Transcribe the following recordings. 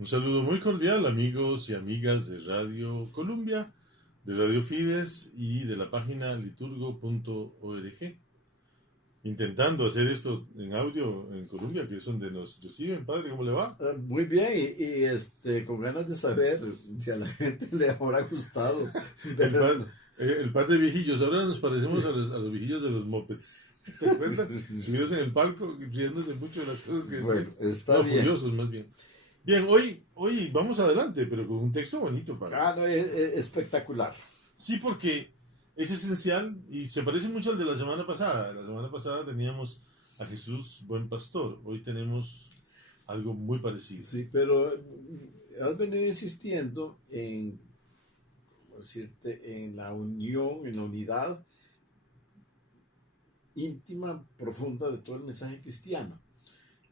Un saludo muy cordial, amigos y amigas de Radio Columbia, de Radio Fides y de la página liturgo.org. Intentando hacer esto en audio en Colombia, que es donde nos reciben. Padre, ¿cómo le va? Muy bien, con ganas de saber si a la gente le habrá gustado. El par de viejillos, ahora nos parecemos a los viejillos de los mopeds. ¿Se acuerdan? Subidos en el palco, riéndose mucho de las cosas que bueno, decían. está bien. Furiosos, más bien. Bien, hoy vamos adelante, pero con un texto bonito, padre. No, es espectacular. Sí, porque es esencial y se parece mucho al de la semana pasada. La semana pasada teníamos a Jesús, buen pastor. Hoy tenemos algo muy parecido. Sí, pero has venido insistiendo en, ¿cómo decirte?, en la unión, en la unidad íntima, profunda de todo el mensaje cristiano.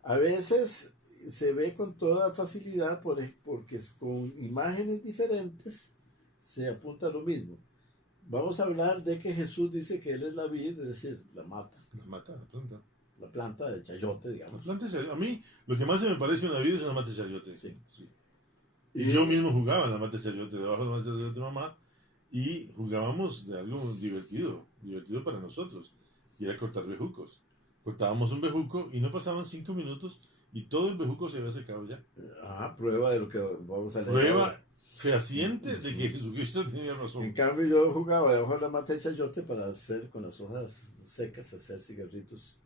A veces se ve con toda facilidad porque con imágenes diferentes se apunta a lo mismo. Vamos a hablar de que Jesús dice que Él es la vid, es decir, la mata. La planta. La planta de chayote, digamos. La planta, a mí, lo que más se me parece a una vid es una mata de chayote. Sí. Y yo mismo jugaba en la mata de chayote, debajo de la mata de chayote de mamá, y jugábamos de algo divertido para nosotros, y era cortar bejucos. Cortábamos un bejuco y no pasaban 5 minutos y todo el bejuco se había secado ya. Prueba de lo que vamos a leer. Prueba fehaciente de que Jesucristo tenía razón. En cambio, yo jugaba debajo de la mata de chayote para hacer con las hojas secas, hacer cigarritos.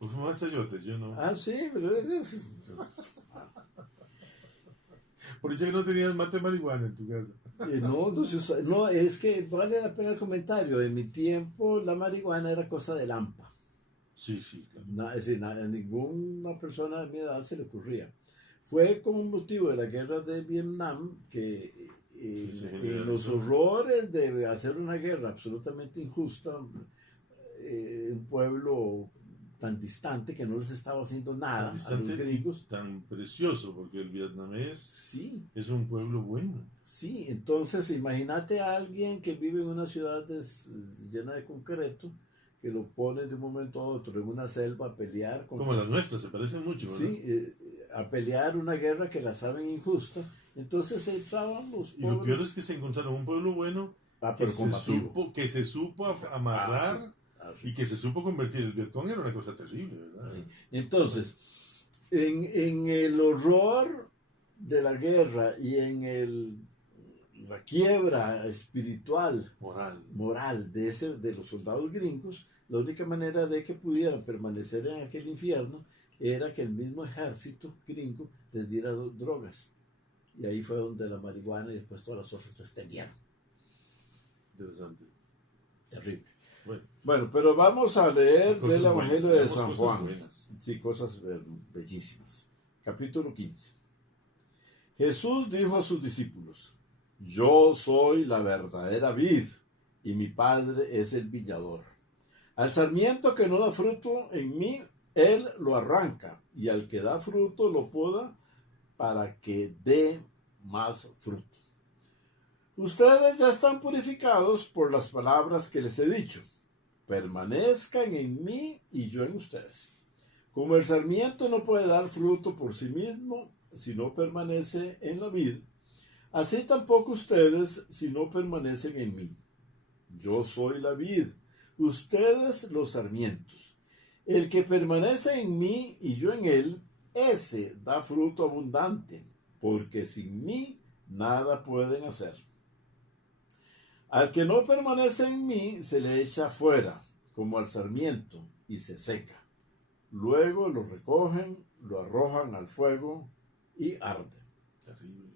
¿Vos fumabas chayote? Yo no. Sí, pero... Por eso que no tenías mate de marihuana en tu casa. No se usa. No, es que vale la pena el comentario. En mi tiempo la marihuana era cosa de lampa. Sí, claro. Es decir, a ninguna persona de mi edad se le ocurría. Fue como un motivo de la guerra de Vietnam que los horrores de hacer una guerra absolutamente injusta, un pueblo tan distante que no les estaba haciendo nada a los gringos. Tan precioso, porque el vietnamés es un pueblo bueno. Sí, entonces imagínate a alguien que vive en una ciudad llena de concreto, que lo pone de un momento a otro en una selva a pelear. Como las nuestras, se parecen mucho, ¿verdad? Sí, a pelear una guerra que la saben injusta. Entonces entraban los pobres. Y lo peor es que se encontraron un pueblo bueno que se supo amarrar y que se supo convertir. El Vietcong era una cosa terrible, ¿verdad? Sí. Entonces, en el horror de la guerra y en la quiebra espiritual, moral de los soldados gringos, la única manera de que pudieran permanecer en aquel infierno era que el mismo ejército gringo les diera drogas. Y ahí fue donde la marihuana y después todas las otras se extendieron. Interesante. Terrible. Bueno, pero vamos a leer del Evangelio de San Juan. Buenas. Sí, cosas bellísimas. Capítulo 15. Jesús dijo a sus discípulos: yo soy la verdadera vid, y mi Padre es el viñador. Al sarmiento que no da fruto en mí, Él lo arranca, y al que da fruto lo poda para que dé más fruto. Ustedes ya están purificados por las palabras que les he dicho. Permanezcan en mí y yo en ustedes. Como el sarmiento no puede dar fruto por sí mismo si no permanece en la vid, así tampoco ustedes si no permanecen en mí. Yo soy la vid, ustedes los sarmientos. El que permanece en mí y yo en él, ese da fruto abundante, porque sin mí nada pueden hacer. Al que no permanece en mí se le echa fuera, como al sarmiento, y se seca. Luego lo recogen, lo arrojan al fuego y arde. Terrible.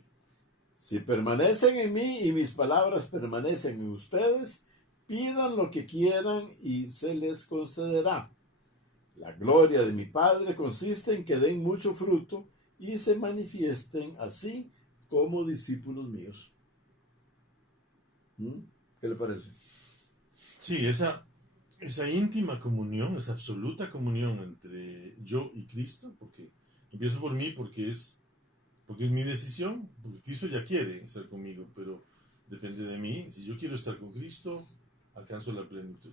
Si permanecen en mí y mis palabras permanecen en ustedes, pidan lo que quieran y se les concederá. La gloria de mi Padre consiste en que den mucho fruto y se manifiesten así como discípulos míos. ¿Qué le parece? Sí, esa íntima comunión, esa absoluta comunión entre yo y Cristo, porque empiezo por mí porque es mi decisión, porque Cristo ya quiere estar conmigo, pero depende de mí. Si yo quiero estar con Cristo, alcanzo la plenitud.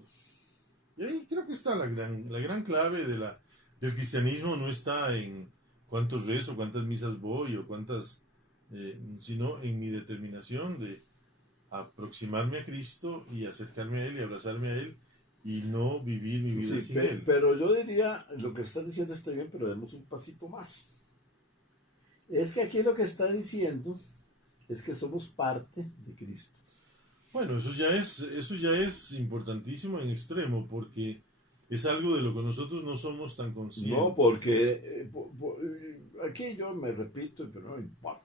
Y ahí creo que está la gran clave del cristianismo. No está en cuántos rezo, cuántas misas voy o cuántas, sino en mi determinación de aproximarme a Cristo y acercarme a Él y abrazarme a Él y no vivir mi vida sin Él. Pero yo diría, lo que está diciendo está bien, pero demos un pasito más. Es que aquí lo que está diciendo es que somos parte de Cristo. Bueno, eso ya es importantísimo en extremo, porque es algo de lo que nosotros no somos tan conscientes. No, porque aquí yo me repito, pero no importa.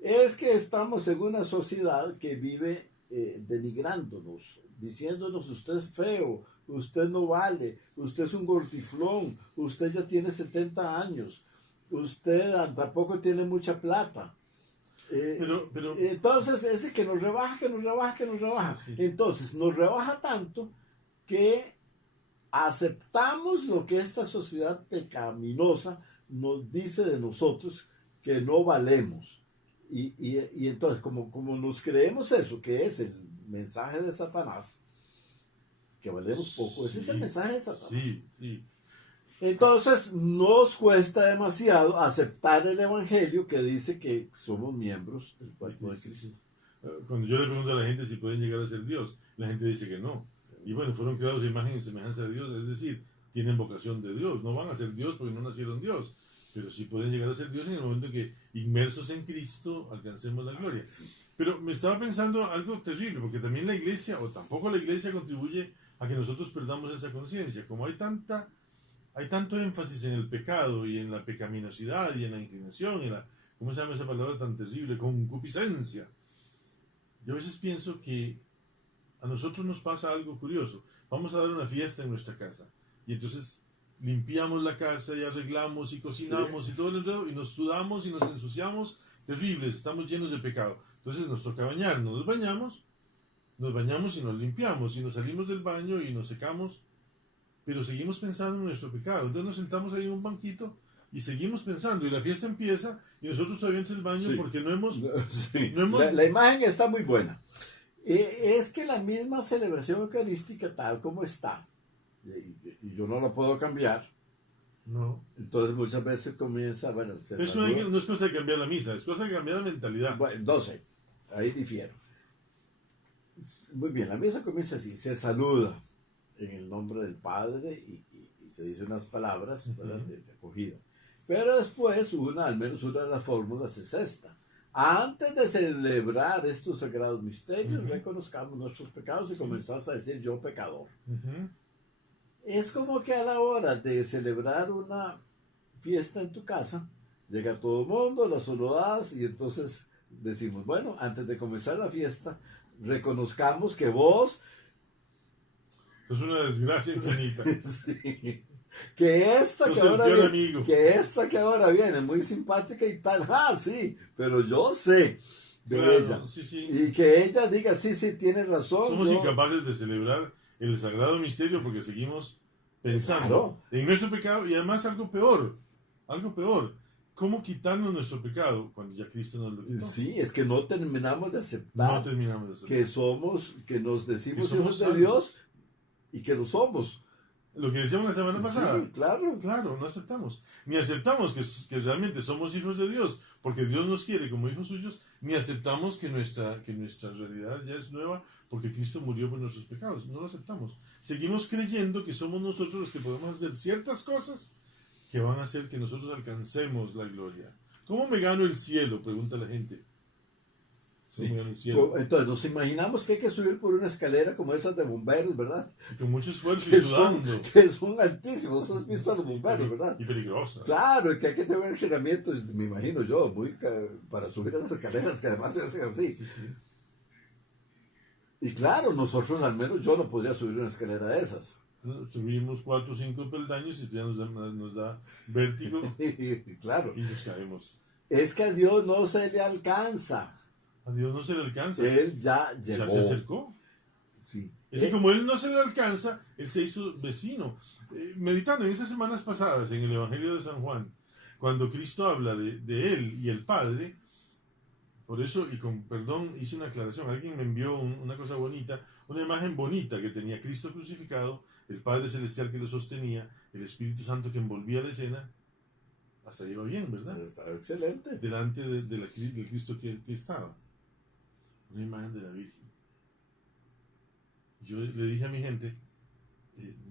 Es que estamos en una sociedad que vive denigrándonos, diciéndonos: usted es feo, usted no vale, usted es un gordiflón, usted ya tiene 70 años, usted tampoco tiene mucha plata. Pero Entonces, ese que nos rebaja, que nos rebaja, que nos rebaja. Sí. Entonces, nos rebaja tanto que aceptamos lo que esta sociedad pecaminosa nos dice de nosotros, que no valemos. Y entonces, como nos creemos eso, que es el mensaje de Satanás, que valemos poco, ese es el mensaje de Satanás. Sí, sí. Entonces nos cuesta demasiado aceptar el evangelio que dice que somos miembros del cuerpo de Cristo. Cuando yo le pregunto a la gente si pueden llegar a ser Dios, la gente dice que no. Y bueno, fueron creados a imagen y semejanza de Dios, es decir, tienen vocación de Dios. No van a ser Dios porque no nacieron Dios, pero sí pueden llegar a ser Dios en el momento que, inmersos en Cristo, alcancemos la gloria. Pero me estaba pensando algo terrible, porque también la iglesia, o tampoco la iglesia, contribuye a que nosotros perdamos esa conciencia. Como hay tanto énfasis en el pecado y en la pecaminosidad y en la inclinación, en la, ¿cómo se llama esa palabra tan terrible? Concupiscencia. Yo a veces pienso que a nosotros nos pasa algo curioso. Vamos a dar una fiesta en nuestra casa y entonces limpiamos la casa y arreglamos y cocinamos y todo el enredo y nos sudamos y nos ensuciamos terribles, estamos llenos de pecado. Entonces nos toca bañarnos, nos bañamos y nos limpiamos y nos salimos del baño y nos secamos, pero seguimos pensando en nuestro pecado. Entonces nos sentamos ahí en un banquito y seguimos pensando y la fiesta empieza y nosotros todavía en el baño porque no hemos... La imagen está muy buena. Es que la misma celebración eucarística tal como está, y yo no la puedo cambiar, no. Entonces muchas veces comienza, bueno, no es cosa de cambiar la misa, es cosa de cambiar la mentalidad. Bueno, entonces, ahí difiero. Muy bien, la misa comienza así: se saluda en el nombre del Padre y se dice unas palabras, ¿verdad?, de acogida. Pero después, al menos una de las fórmulas es esta: antes de celebrar estos sagrados misterios, reconozcamos nuestros pecados y comenzás a decir: yo pecador. Es como que a la hora de celebrar una fiesta en tu casa, llega todo el mundo, la saludás y entonces decimos: bueno, antes de comenzar la fiesta, reconozcamos que vos... Es una desgracia infinita. Sí. Que esta que ahora viene muy simpática y tal, sí, pero yo sé de ella. Sí. Y que ella diga: sí, tiene razón. Somos incapaces de celebrar el sagrado misterio porque seguimos pensando en nuestro pecado. Y además algo peor, ¿cómo quitarnos nuestro pecado cuando ya Cristo nos lo quitó? Sí, es que no terminamos de aceptar, que nos decimos hijos de Dios y que lo somos. Lo que decíamos la semana pasada. Sí, claro. Claro, no aceptamos. Ni aceptamos que realmente somos hijos de Dios, porque Dios nos quiere como hijos suyos, ni aceptamos que nuestra realidad ya es nueva, porque Cristo murió por nuestros pecados. No lo aceptamos. Seguimos creyendo que somos nosotros los que podemos hacer ciertas cosas que van a hacer que nosotros alcancemos la gloria. ¿Cómo me gano el cielo?, pregunta la gente. Sí. Entonces nos imaginamos que hay que subir por una escalera como esas de bomberos, ¿verdad? Con mucho esfuerzo y sudando. Que son altísimos. ¿Has visto a los bomberos, verdad? Y peligrosas. Claro, que hay que tener entrenamientos, me imagino yo, para subir esas escaleras que además se hacen así. Sí. Y claro, nosotros, al menos yo, no podría subir una escalera de esas. Subimos 4 o 5 peldaños y ya nos da vértigo. Claro. Y nos caemos. Es que a Dios no se le alcanza. A Dios no se le alcanza. Él ya llegó. Ya se acercó. Sí. Es que como Él no se le alcanza, Él se hizo vecino. Meditando en esas semanas pasadas en el Evangelio de San Juan, cuando Cristo habla de Él y el Padre, por eso, y con perdón, hice una aclaración. Alguien me envió una cosa bonita, una imagen bonita que tenía Cristo crucificado, el Padre Celestial que lo sostenía, el Espíritu Santo que envolvía la escena, hasta ahí va bien, ¿verdad? Está excelente. Delante del Cristo que estaba. Una imagen de la Virgen. Yo le dije a mi gente,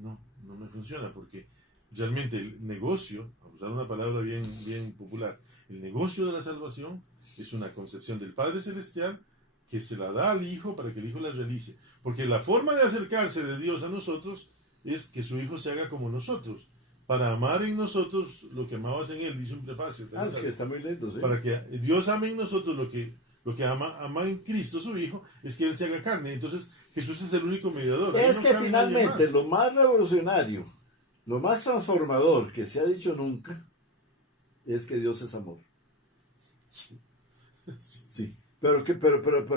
no me funciona, porque realmente el negocio, a usar una palabra bien popular, el negocio de la salvación es una concepción del Padre Celestial que se la da al Hijo para que el Hijo la realice. Porque la forma de acercarse de Dios a nosotros es que su Hijo se haga como nosotros, para amar en nosotros lo que amabas en Él, dice un prefacio. Es que está muy lindo, sí. Para que Dios ame en nosotros lo que ama en Cristo, su Hijo, es que Él se haga carne. Entonces Jesús es el único mediador. Es que finalmente lo más revolucionario, lo más transformador que se ha dicho nunca, es que Dios es amor. Sí. Sí. Pero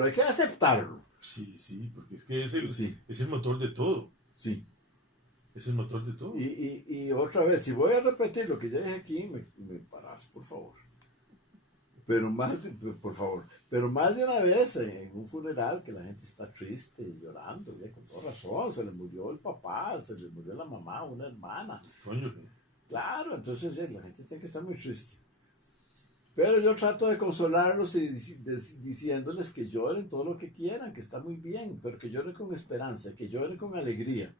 hay que aceptarlo. Sí, porque es que es el motor de todo. Sí. Es el motor de todo. Y otra vez, si voy a repetir lo que ya dije aquí, me paras, por favor. Por favor. Pero más de una vez en un funeral que la gente está triste y llorando, ya con toda razón, se le murió el papá, se le murió la mamá, una hermana. Coño. Claro, entonces la gente tiene que estar muy triste. Pero yo trato de consolarlos y diciéndoles que lloren todo lo que quieran, que está muy bien, pero que lloren con esperanza, que lloren con alegría.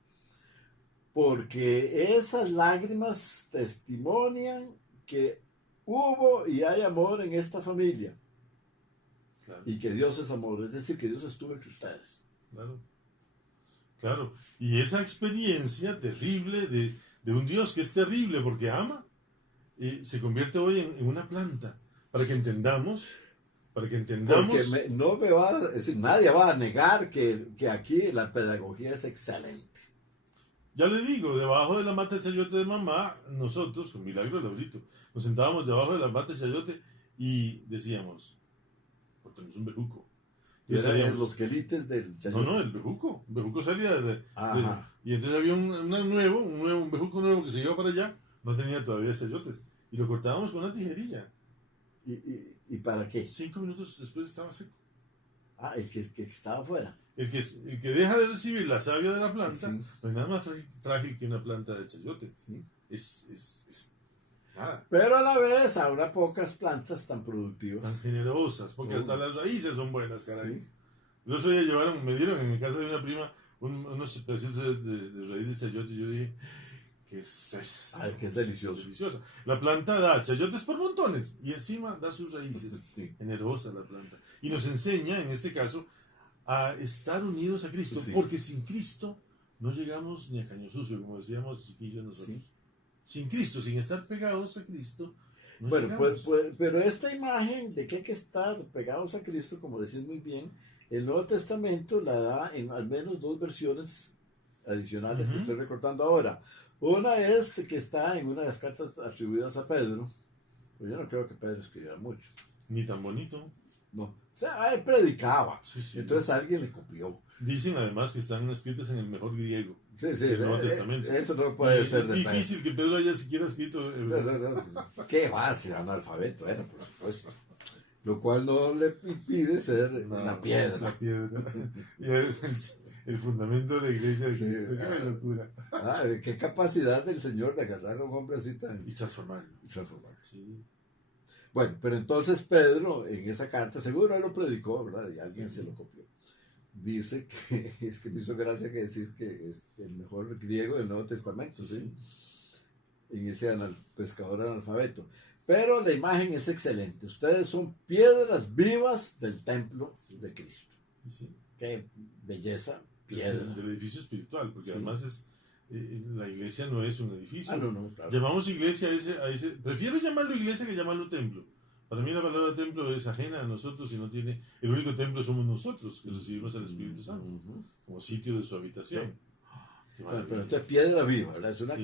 Porque esas lágrimas testimonian que hubo y hay amor en esta familia. Claro. Y que Dios es amor, es decir, que Dios estuvo entre ustedes. Claro. Y esa experiencia terrible de un Dios que es terrible porque ama, se convierte hoy en una planta. Para que entendamos. Porque nadie va a negar que aquí la pedagogía es excelente. Ya le digo, debajo de la mata de chayote de mamá, nosotros, con Milagro Laurito, nos sentábamos debajo de la mata de chayote y decíamos, cortemos un bejuco. Y eran los quelites del chayote. No, el bejuco. El bejuco salía y entonces había un bejuco nuevo que se iba para allá, no tenía todavía chayotes. Y lo cortábamos con una tijerilla. ¿Y para qué? 5 minutos después estaba seco. El que estaba afuera. El que deja de recibir la savia de la planta, sí. No hay nada más frágil que una planta de chayote. Sí. Es nada. Pero a la vez habrá pocas plantas tan productivas. Tan generosas, porque hasta las raíces son buenas, caray. Sí. Los otro día me dieron en casa de una prima unos pedacitos de raíz de chayote y yo dije, ¿qué es eso? Es que es delicioso. Deliciosa. La planta da chayotes por montones y encima da sus raíces. Sí. Generosa la planta. Y nos enseña, en este caso, a estar unidos a Cristo, sí. Porque sin Cristo no llegamos ni a caño sucio, como decíamos chiquillos nosotros. Sí. Sin Cristo, sin estar pegados a Cristo, no llegamos. Pero esta imagen de que hay que estar pegados a Cristo, como decís muy bien, el Nuevo Testamento la da en al menos 2 versiones adicionales que estoy recortando ahora. Una es que está en una de las cartas atribuidas a Pedro, pero yo no creo que Pedro escribiera mucho. Ni tan bonito. No. O sea, él predicaba. Sí, entonces alguien le copió. Dicen además que están escritas en el mejor griego. Sí, del Nuevo Testamento. Eso no puede ser. Es difícil que Pedro haya siquiera escrito. No. Qué fácil, analfabeto era, por supuesto. Lo cual no le impide ser la piedra. La piedra. Y el fundamento de la iglesia de Cristo. Qué locura. Qué capacidad del Señor de agarrar a un hombre así tan. Y transformarlo. Sí. Bueno, pero entonces Pedro, en esa carta, seguro él lo predicó, ¿verdad? Y alguien se lo copió. Dice que, es que me hizo gracia que decís que es el mejor griego del Nuevo Testamento, ¿sí? En ese pescador analfabeto. Pero la imagen es excelente. Ustedes son piedras vivas del templo de Cristo. Sí. Qué belleza, piedra. Del edificio espiritual, porque además la iglesia no es un edificio. No, claro. Llamamos iglesia a ese. Prefiero llamarlo iglesia que llamarlo templo. Para mí la palabra templo es ajena a nosotros y no tiene. El único templo somos nosotros, que recibimos al Espíritu Santo, como sitio de su habitación. Sí. Pero esto es piedra viva, ¿verdad? Es porque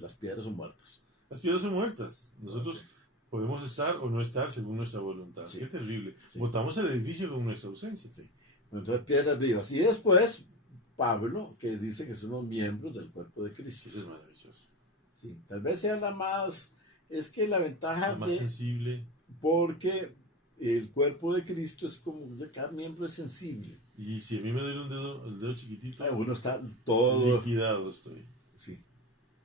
las piedras son muertas. Las piedras son muertas. Nosotros podemos estar o no estar según nuestra voluntad. Sí. Qué terrible. Sí. Botamos el edificio con nuestra ausencia. Sí. Entonces, piedras vivas. Y después, Pablo, que dice que son los miembros del cuerpo de Cristo. Eso es maravilloso. Sí, tal vez sea la más. Es que la ventaja. La más sensible. Porque el cuerpo de Cristo es como. Cada miembro es sensible. Y si a mí me duele el dedo chiquitito. Uno está todo. Liquidado estoy. Sí.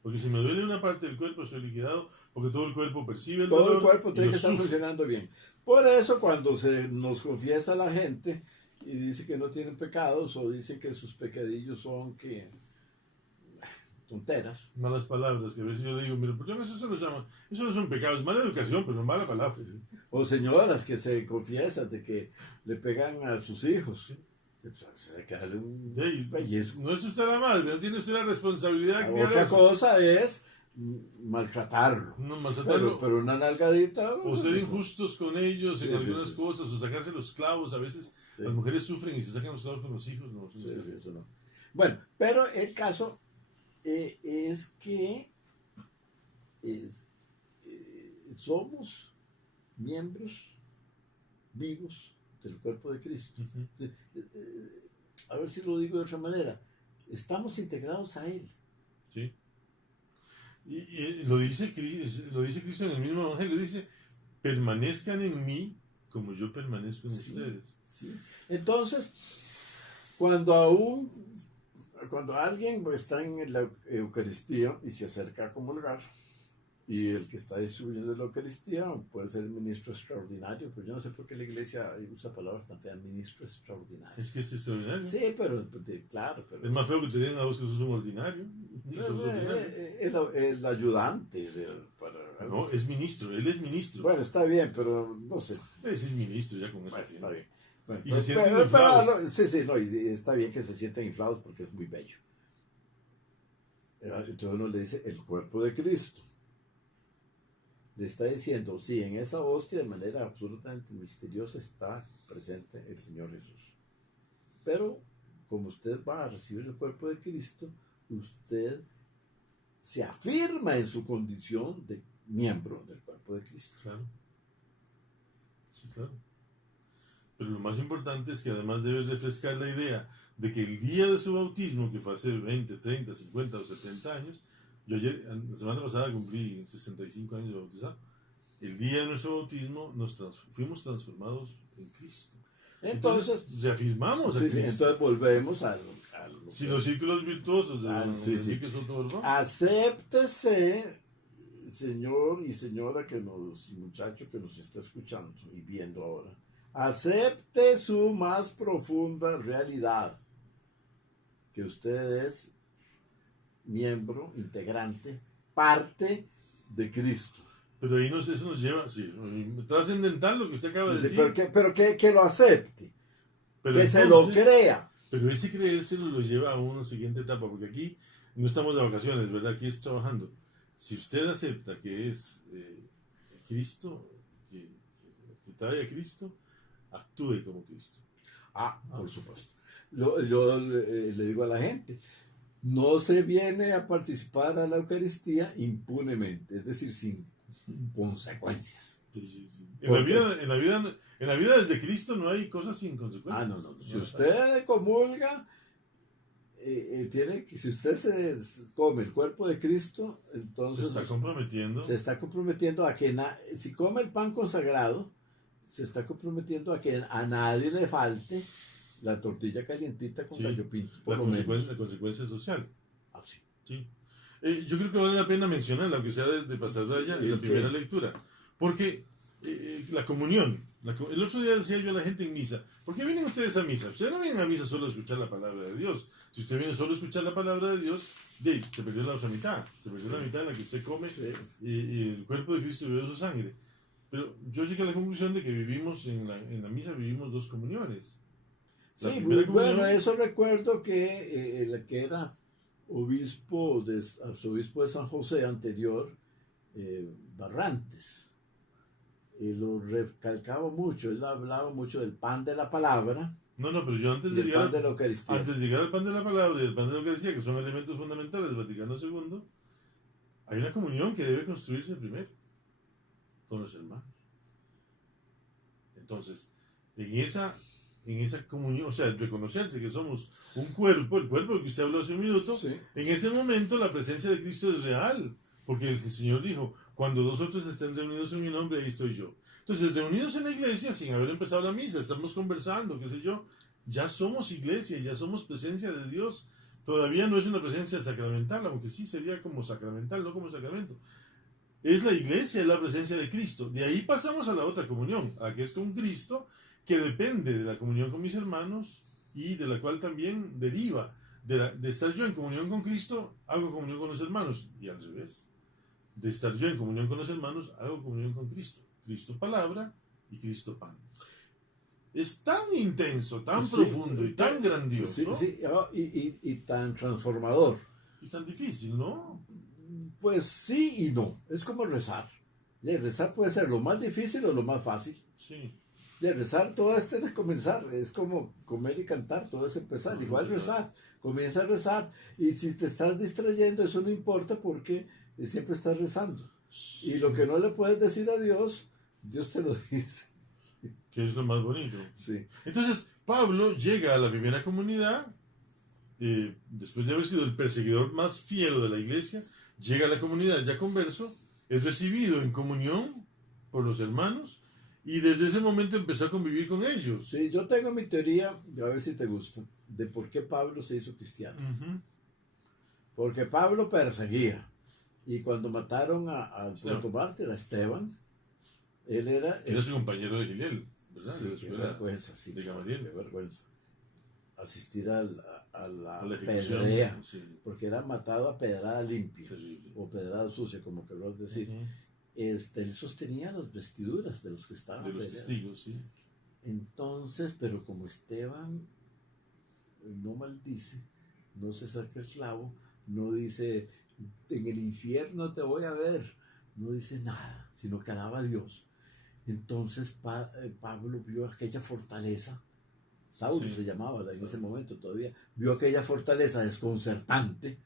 Porque si me duele una parte del cuerpo, soy liquidado, porque todo el cuerpo percibe el Todo dolor. el cuerpo y tiene lo que estar sufre. funcionando bien. Por eso cuando se nos confiesa la gente y dice que no tienen pecados o dice que sus pecadillos son que tonteras. Malas palabras, que a veces yo le digo, mira, ¿por qué eso lo llama? Eso no es un pecado, es mala educación, pero no mala palabra. ¿Sí? O señoras que se confiesan de que le pegan a sus hijos. Sí. Se queda un Sí, pellizco. no es usted la madre, no tiene usted la responsabilidad de criar Otra eso. cosa es maltratarlo. No maltratarlo. Pero una nalgadita. O ser injustos con ellos en Sí, algunas sí. cosas, o sacarse los clavos. A veces Sí. las mujeres sufren y se sacan los clavos con los hijos. No, Sí, sí, eso no. Bueno, pero el caso es que somos miembros vivos del cuerpo de Cristo. Uh-huh. Sí, a ver si lo digo de otra manera. Estamos integrados a Él. Sí. Y lo dice Cristo en el mismo evangelio. Dice, permanezcan en mí como yo permanezco en ustedes. Sí. Entonces, cuando alguien está en la Eucaristía y se acerca a comulgar, y el que está distribuyendo la Eucaristía puede ser el ministro extraordinario, pero yo no sé por qué la iglesia usa palabras tan feas, ministro extraordinario. Es que es extraordinario. Sí, pero claro. Pero es más feo que te digan a vos que sos un ordinario. El ayudante. No, es ministro, él es ministro. Bueno, está bien, pero no sé. Ese es ministro, ya con eso. Bueno, está bien. Bueno, y se sienten inflados. Sí, no, y está bien que se sienten inflados porque es muy bello. Entonces uno le dice el cuerpo de Cristo. Le está diciendo, sí, en esa hostia de manera absolutamente misteriosa está presente el Señor Jesús. Pero como usted va a recibir el cuerpo de Cristo, usted se afirma en su condición de miembro del cuerpo de Cristo. Claro. Sí, claro. Pero lo más importante es que además debe refrescar la idea de que el día de su bautismo, que fue hace 20, 30, 50 o 70 años, yo ayer, la semana pasada cumplí 65 años de bautizado, el día de nuestro bautismo fuimos transformados en Cristo. Entonces reafirmamos a Cristo. Sí, entonces volvemos al si los círculos virtuosos de Enrique Soto Borbón. Acéptese, señor y señora, muchacho que nos está escuchando y viendo ahora. Acepte su más profunda realidad, que usted es miembro, integrante, parte de Cristo. Pero ahí eso nos lleva, sí, trascendental lo que usted acaba de decir. Pero que lo acepte, pero que entonces, se lo crea. Pero ese creérselo lo lleva a una siguiente etapa, porque aquí no estamos de vacaciones, ¿verdad? Aquí es trabajando. Si usted acepta que es Cristo, que trae a Cristo, actúe como Cristo. Por supuesto. Yo le digo a la gente, no se viene a participar a la Eucaristía impunemente, es decir, sin consecuencias. Sí. En la vida desde Cristo no hay cosas sin consecuencias. No. Si usted comulga, si usted se come el cuerpo de Cristo, entonces se está comprometiendo a que si come el pan consagrado, se está comprometiendo a que a nadie le falte la tortilla calientita con gallo pinto. La consecuencia social. Sí. Yo creo que vale la pena mencionar, aunque sea de pasar allá, en la primera lectura. Porque la comunión, el otro día decía yo a la gente en misa, ¿por qué vienen ustedes a misa? Ustedes no vienen a misa solo a escuchar la palabra de Dios. Si usted viene solo a escuchar la palabra de Dios, se perdió la otra mitad. Se perdió la mitad en la que usted come y el cuerpo de Cristo bebió su sangre. Pero yo llegué a la conclusión de que vivimos en la misa, vivimos dos comuniones. Sí, muy bueno, eso recuerdo que el que era arzobispo de San José anterior, Barrantes, lo recalcaba mucho, él hablaba mucho del pan de la palabra. No, pero yo antes de llegar al pan de la palabra y el pan de la Eucaristía, que son elementos fundamentales del Vaticano II, hay una comunión que debe construirse primero con los hermanos. Entonces, en esa comunión, o sea, reconocerse que somos un cuerpo, el cuerpo que usted habló hace un minuto, sí. En ese momento la presencia de Cristo es real, porque el Señor dijo, cuando 2 o 3 estén reunidos en mi nombre, ahí estoy yo. Entonces, reunidos en la iglesia, sin haber empezado la misa, estamos conversando, qué sé yo, ya somos iglesia, ya somos presencia de Dios, Todavía no es una presencia sacramental, aunque sí sería como sacramental, no como sacramento. Es la iglesia, es la presencia de Cristo. De ahí pasamos a la otra comunión, a que es con Cristo, que depende de la comunión con mis hermanos y de la cual también deriva de estar yo en comunión con Cristo, hago comunión con los hermanos, y al revés. De estar yo en comunión con los hermanos, hago comunión con Cristo. Cristo palabra y Cristo pan. Es tan intenso, tan profundo y tan grandioso. Y tan transformador. Y tan difícil, ¿no? Pues sí y no. Es como rezar. Rezar puede ser lo más difícil o lo más fácil. Sí. Rezar todo es de comenzar. Es como comer y cantar, todo es empezar. Igual rezar. Comienza a rezar. Y si te estás distrayendo, eso no importa porque siempre estás rezando. Y lo que no le puedes decir a Dios, Dios te lo dice. Que es lo más bonito. Sí. Entonces, Pablo llega a la primera comunidad, después de haber sido el perseguidor más fiero de la iglesia, llega a la comunidad ya converso, es recibido en comunión por los hermanos, y desde ese momento empezó a convivir con ellos. Sí, yo tengo mi teoría, a ver si te gusta, de por qué Pablo se hizo cristiano. Uh-huh. Porque Pablo perseguía, y cuando mataron al protomártir, a Esteban, él era su compañero de Gilel, ¿verdad? Sí, qué vergüenza, sí, de Gamaliel. Qué vergüenza. Asistir a la pedrea, sí. Porque era matado a pedrada limpia, terrible, o pedrada sucia, como querrás decir. Uh-huh. Él sostenía las vestiduras de los que estaban. De los testigos, sí. Entonces, pero como Esteban no maldice, no se saca el clavo, no dice, en el infierno te voy a ver, no dice nada, sino que alaba a Dios. Entonces Pablo vio aquella fortaleza, Saulo se llamaba en ese momento todavía, vio aquella fortaleza desconcertante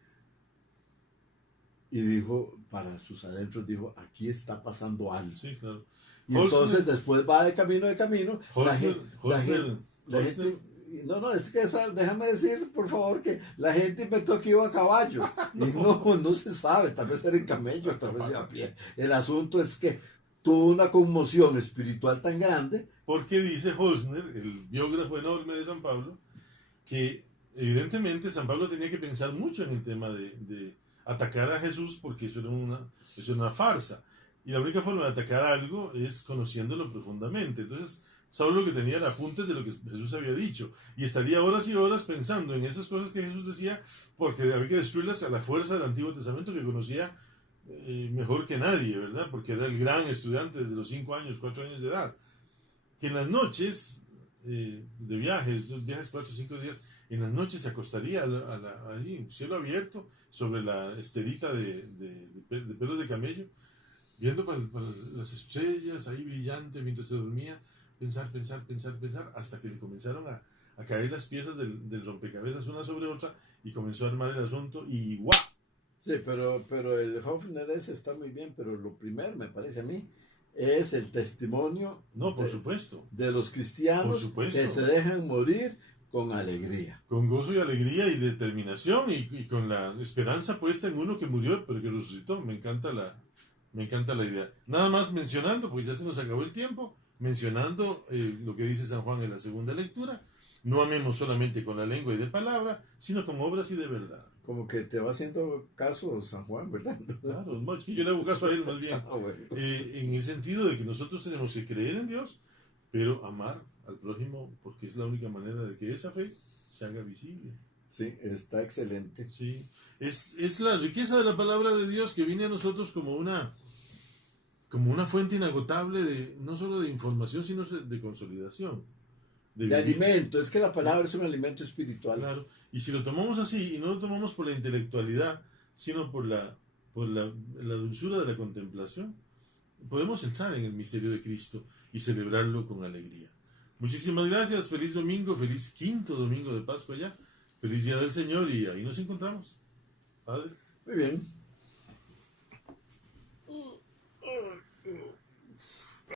y dijo, para sus adentros, dijo, aquí está pasando algo. Sí, claro. Y entonces después va de camino, la gente, no, es que déjame decir, por favor, que la gente inventó que iba a caballo, y no se sabe, tal vez era en camello, tal vez era a pie. El asunto es que tuvo una conmoción espiritual tan grande. Porque dice Hosner, el biógrafo enorme de San Pablo, que evidentemente San Pablo tenía que pensar mucho en el tema de atacar a Jesús, porque eso era una farsa. Y la única forma de atacar algo es conociéndolo profundamente. Entonces, Saulo lo que tenía era apuntes de lo que Jesús había dicho. Y estaría horas y horas pensando en esas cosas que Jesús decía, porque había que destruirlas a la fuerza del Antiguo Testamento que conocía mejor que nadie, ¿verdad? Porque era el gran estudiante desde los 5 años, 4 años de edad. Que en las noches de viajes 4 o 5 días, en las noches se acostaría ahí, cielo abierto, sobre la esterita de pelos de camello, viendo para las estrellas ahí brillante mientras se dormía, pensar, hasta que le comenzaron a caer las piezas del rompecabezas una sobre otra, y comenzó a armar el asunto, y ¡guau! Sí, pero el Hofner ese está muy bien, pero lo primero, me parece a mí, es el testimonio por supuesto, de los cristianos que se dejan morir con alegría. Con gozo y alegría y determinación, y con la esperanza puesta en uno que murió, pero que resucitó. Me encanta la idea. Nada más mencionando, porque ya se nos acabó el tiempo, mencionando lo que dice San Juan en la segunda lectura: no amemos solamente con la lengua y de palabra, sino con obras y de verdad. Como que te va haciendo caso San Juan, ¿verdad? Claro, es que yo le hago caso a él más bien. Bueno. En el sentido de que nosotros tenemos que creer en Dios, pero amar al prójimo, porque es la única manera de que esa fe se haga visible. Sí, está excelente. Sí, es la riqueza de la palabra de Dios que viene a nosotros como una fuente inagotable no solo de información, sino de consolidación. De alimento, es que la palabra es un alimento espiritual. Claro, y si lo tomamos así, y no lo tomamos por la intelectualidad, sino por la dulzura de la contemplación, podemos entrar en el misterio de Cristo y celebrarlo con alegría. Muchísimas gracias, feliz domingo, feliz quinto domingo de Pascua ya, feliz día del Señor, y ahí nos encontramos. Padre. Muy bien.